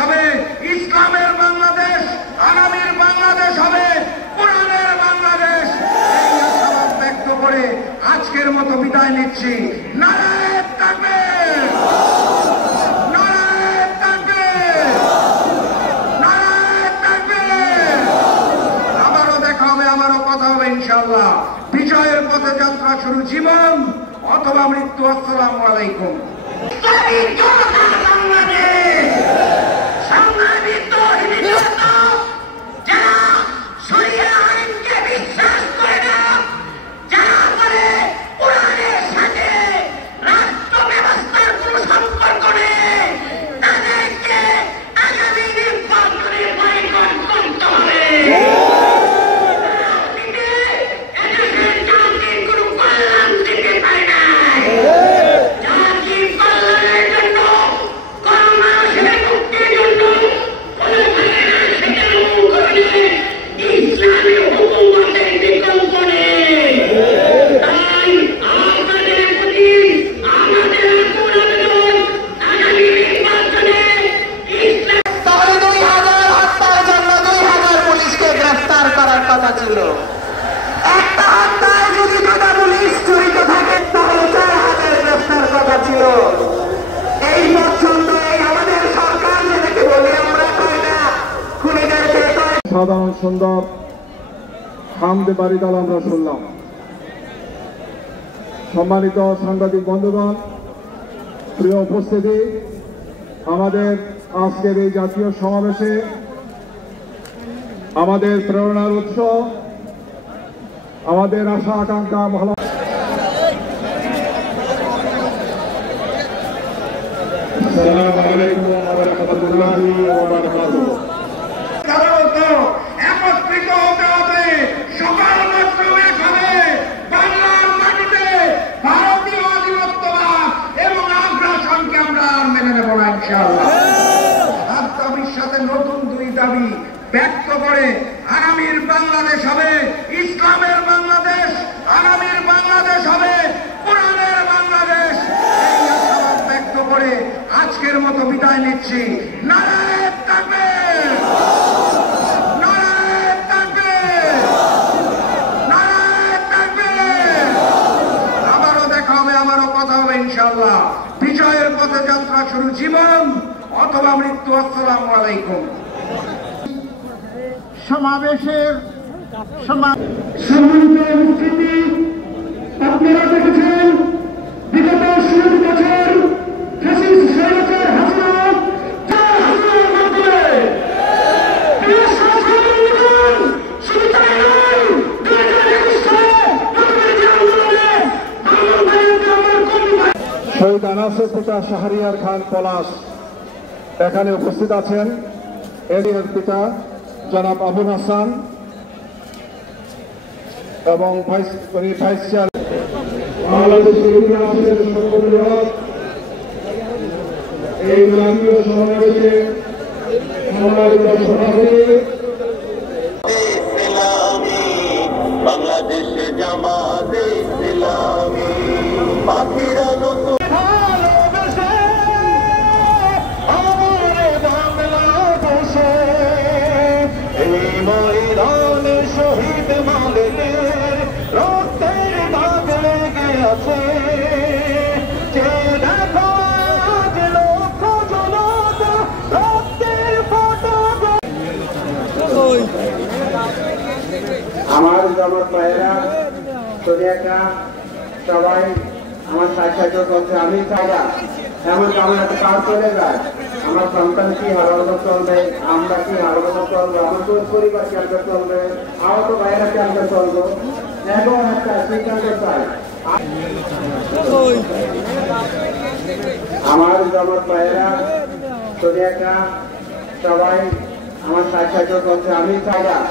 হবে ইসলামের বাংলাদেশ, আগামীর বাংলাদেশ হবে কোরআনের বাংলাদেশ। এই আশাবাদ ব্যক্ত করে আজকের মতো বিদায় নিচ্ছি। নারায়ে তাকবীর, নারায়ে তাকবীর, নারায়ে তাকবীর। আবারও দেখা হবে, আবারও কথা হবে ইনশাআল্লাহ। বিজয়ের পথে যাত্রা শুরু, জীবন অথবা মৃত্যু। আসসালামু আলাইকুম। ছিল একটা হত্যায় যদি দুটা পুলিশ জড়িত থাকে তাহলে 4,000 গ্রেফতার কথা ছিল। এই পছন্দই আমাদের সরকার যেটাকে বলি আমরা কই না খুনিদেরকে সাধারণ সুন্দর হামদে বাড়িতাল আমরা শুনলাম। সম্মানিত সাংবাদিক বন্ধুগণ, প্রিয় উপস্থিতি, আমাদের আজকের এই জাতীয় সমাবেশে আমাদের প্রেরণার উৎস, আমাদের আশা আকাঙ্ক্ষা ভালো আসসালামু আলাইকুম ওয়া রাহমাতুল্লাহি ওয়া বারাকাতুহু। একত্রিত হতে হবে, সকাল মাত্র এক হবে বাংলার মাটিতে ভারতীয় আধিপত্যবাদ এবং আগ্রাসনকে আমরা মেনে নেব না ইনশাআল্লাহ। আর দাবির সাথে নতুন দুই দাবি ব্যক্ত করে আগামীর বাংলাদেশ হবে ইসলামের বাংলাদেশ, আগামীর বাংলাদেশ হবে কোরআনের বাংলাদেশ। এই আশাবাদ ব্যক্ত করে আজকের মতো বিদায় নিচ্ছি। নারায়ে তাকবীর, নারায়ে তাকবীর, নারায়ে তাকবীর। আবারও দেখা হবে, আবারও কথা হবে ইনশাআল্লাহ। বিজয়ের পথে যাত্রা শুরু, জীবন অথবা মৃত্যু। আসসালামু আলাইকুম। সমাবেশের সম্মানিত উপস্থিতি, আপনারা দেখেছেন বিগত 7 বছর ফ্যাসিস্ট স্বৈরাচার হাসিনার মাধ্যমে দেশ শাসন শুধু তাই নয়, 2021 সালে আন্দোলনে শহীদ আনাসের পিতা শাহরিয়ার খান পলাশ এখানে উপস্থিত আছেন। এর পিতা জনাব আবুল হাসান এবং ভাইস চেয়ার বাংলাদেশের ইতিহাসের সর্ববৃহৎ এই জাতীয় সমাবেশে সম্মানিত সভাপতি বাংলাদেশে জামাতে ইসলামী পাখিরা নতুন শহীদ মালিকের রক্তের দাগ লেগে আছে। কে দেখো আজ লক্ষ জনতা রক্তের ফটো। আমার জগৎ ভাইয়েরা সোনিয়াকা সবাই আমার সাথে বলছে আমি চাই না, এমনকি আমার একটা কাজ চলে যায়, আমার সন্তান কি হারানো চলবে, আমরা কি হারানো চলবো, আমার পরিবার কেমন চলবে, আহত ভাইয়েরা কেমন চলবো, এখন একটা সিদ্ধান্ত চাই। আমার জগৎ ভাইয়েরা সোনিয়াকা সবাই আমার সাথে বলছে আমি চাই না।